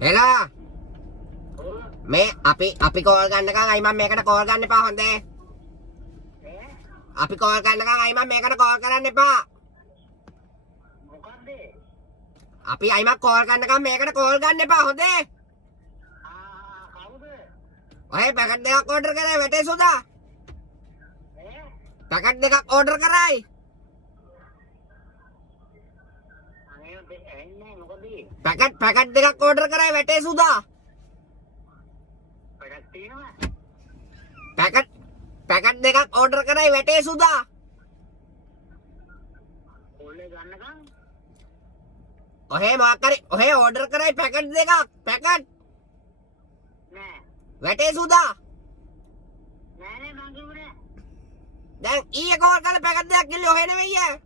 Hello. අපි call ගන්නකම් අයි මම මේකට කෝල් ගන්න එපා හොඳේ. අපි කෝල් ගන්නකම් අයි මම මේකට කෝල් කරන්න එපා. මොකද්ද? අපි අයි මම කෝල් ගන්නකම් මේකට කෝල් ගන්න එපා හොඳේ. කවුද? ඔය පැකට් දෙකක් ඕඩර් කරේ වැටේ සුදා. පැකට් දෙකක් ඕඩර් කරයි. පැකට් දෙකක් ඕඩර් කරයි වැටේ සුදා. පැකට් දෙකක් ඕඩර් කරයි වැටේ සුදා. ඔහේ මොකක් හරි ඔහේ ඕඩර් කරයි පැකට් දෙකක්. පැකට් නෑ. වැටේ සුදා. නෑ මං කිව්වේ. දැන් ඊයේ කෝල් කරලා පැකට් දෙකක් කිව්වේ ඔහේ නෙවෙයි ඈ.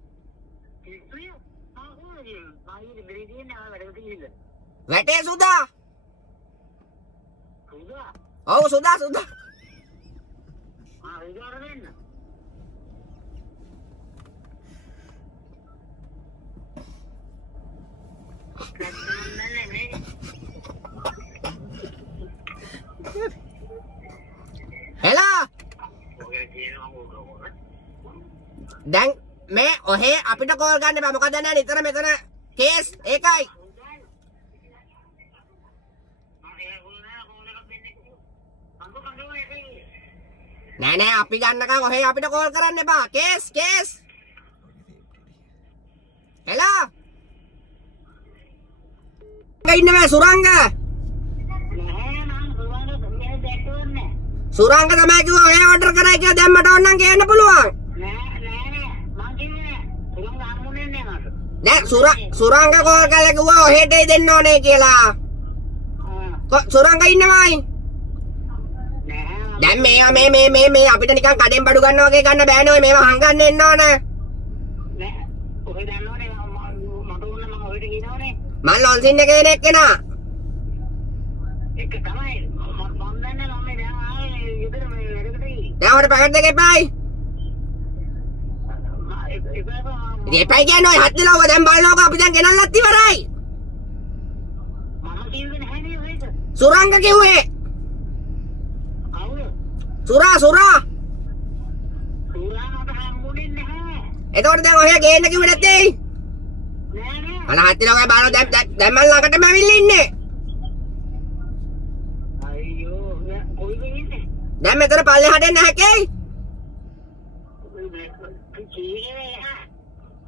වැටේ සුදා. ඔව් සුදා. හෙලා දැන් මේ ඔහේ අපිට කෝල් ගන්න එපා මොකද නෑ නිතර මෙතන කේස් ඒකයි නෑ අපි ගන්නකම් ඔහේ අපිට කෝල් කරන්න එපා කේස් හෙලා ඉන්න මේ සුරංග තමයි කිව්වා ඔය ඕඩර් කරයි කියලා දැන් මට ඕනනම් කියන්න පුළුවන් නෑ සුරංග කෝල් කරලා කිව්වා ඔහෙට දෙන්න ඕනේ කියලා සුරංග ඉන්නවයි දැන් මේ අපිට නිකන් කඩෙන් බඩු ගන්නවා වගේ ගන්න බෑනේ ඔය මේවා හංගන්න එන්න ඕනේ නෑ ඔහෙ දන්නවනේ මට ඕන මම ඔහෙට කියනවනේ මම ලොන්සින් එකේ එන එක්කෙනා එක තමයි මම දන්නේ මම දැන් ආයේ ගෙදර මේ වැඩකට ගිහින් දැන් ඔයාලට පැකට් දෙක එපායි එපායි කියන්නේ ඔය හත් දිනවක දැන් බලනකො අපි දැන් ගෙනල්ලත් ඉවරයි මම කිව්වේ නැහැනේ ඔයක සුරංග කිව්වේ සුරා මට හම්බුනේ නැහැ එතකොට දැන් ඔය ගේන්න කිව්වේ නැත්තේ නෑ අන හත් දිනවක බලන දැන් මම ළඟටම ඇවිල්ලා ඉන්නේ අයියෝ කොයිද ඉන්නේ දැන් මෙතන පල්ලෙහාට එන්න හැකේ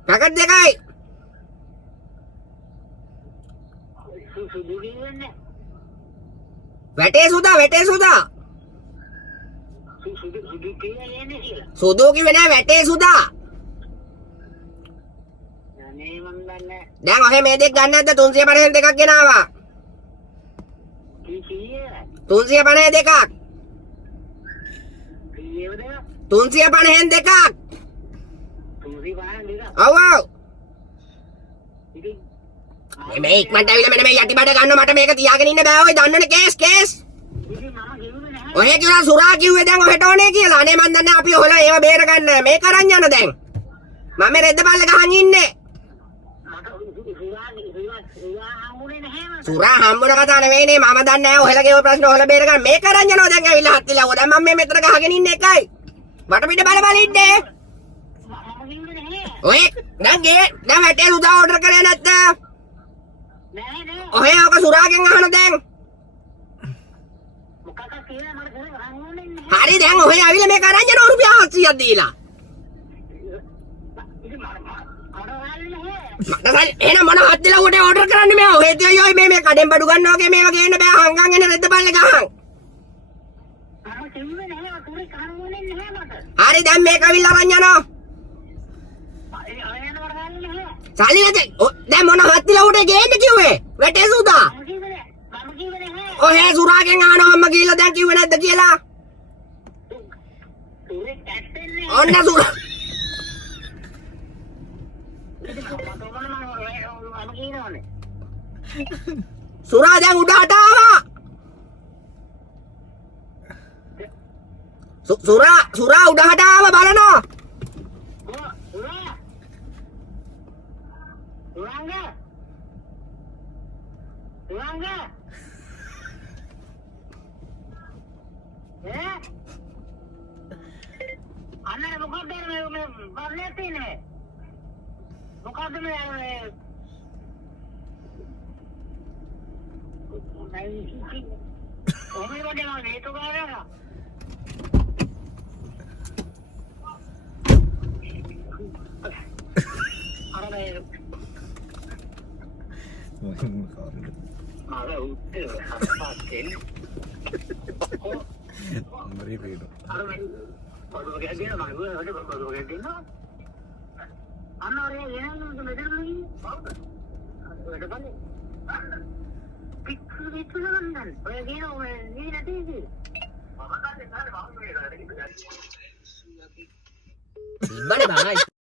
පැකට් දෙකයි වැටේ සුදා සුදු කිව්වේ නෑ වැටේ සුදා දැන් ඔහේ මේ දෙක ගන්න නැද්ද 350 දෙකක් ගෙනාවා 350 දෙකක් 350 දෙකක් ඔව් මේ ඉක්මනට ඇවිල්ලා මෙන්න මේ යටි බඩ ගන්න මට මේක තියාගෙන ඉන්න බෑ ඔය දන්නවනේ කේස් ඔය කියලා සුරා කිව්වේ දැන් ඔහෙට ඕනේ කියලා අනේ මන් දන්නේ අපි ඔහලා ඒව බේර ගන්න මේක අරන් යන දැන් මම රෙද්ද බල්ල ගහන් ඉන්නේ සුරා හම්බුන කතා නෙවෙයිනේ මම දන්නේ නැහැ ඔහලගේ ඔය ප්‍රශ්න ඔහලා බේර ගන්න මේක අරන් යනවා දැන් ඇවිල්ලා හත් විලා දැන් මම මේ මෙතන ගහගෙන ඉන්නේ එකයි වටපිට බල ඉන්නේ ඔය දැන් වැටේ සුදා ඕඩර් කරේ නැත්ද ඔහේ ඔක සුරාගෙන් අහන දැන් හරි දැන් ඔහේ ආවිල මේක අරන් යනවා රුපියල් 700ක් දීලා එහෙනම් මොන හත් දිලා උඩ ඕඩර් කරන්න මේ ඔහේ තියයි මේ කඩෙන් බඩු ගන්නවා වගේ මේවා ගේන්න බෑ හංගන් එන රෙද්ද බල්ලේ ගහන් හරි දැන් මේක අවිල්ලා අරන් යනවා සල්ලි නැතේ දැන් මොන හත් දිලා උඩ ගේන්න කිව්වේ වැටේ සුදා ඔහේ සුරාගෙන් අහනවා අම්ම ගිහලා දැන් කිව්වේ නැද්ද කියලා ඔන්න සුරා සුරා දැන් උඩට ආවා සුරා උඩට ආවා බලනවා Rangga අන්නර මොකක්ද මේ බලන්නේ තියෙන්නේ මොකක්ද මේ ඔමේ වගේ නම් හේතු ගාලා අර මේ අර උත්තර අපස්සෙන් අම්බරේ පේනවා. අර මේ පොඩ්ඩක් ගියන මම පොඩ්ඩක් ගියන අන්නරේ යන්නේ මෙතනදී බෞද්ධ වැඩ බලන්නේ පිටු පිටු නන්දන් ඔය කියන ඔය නී නැතිද මම කන්නේ කාලේ මම මේ වැඩ කිව්වා ඉබ්බනේ බං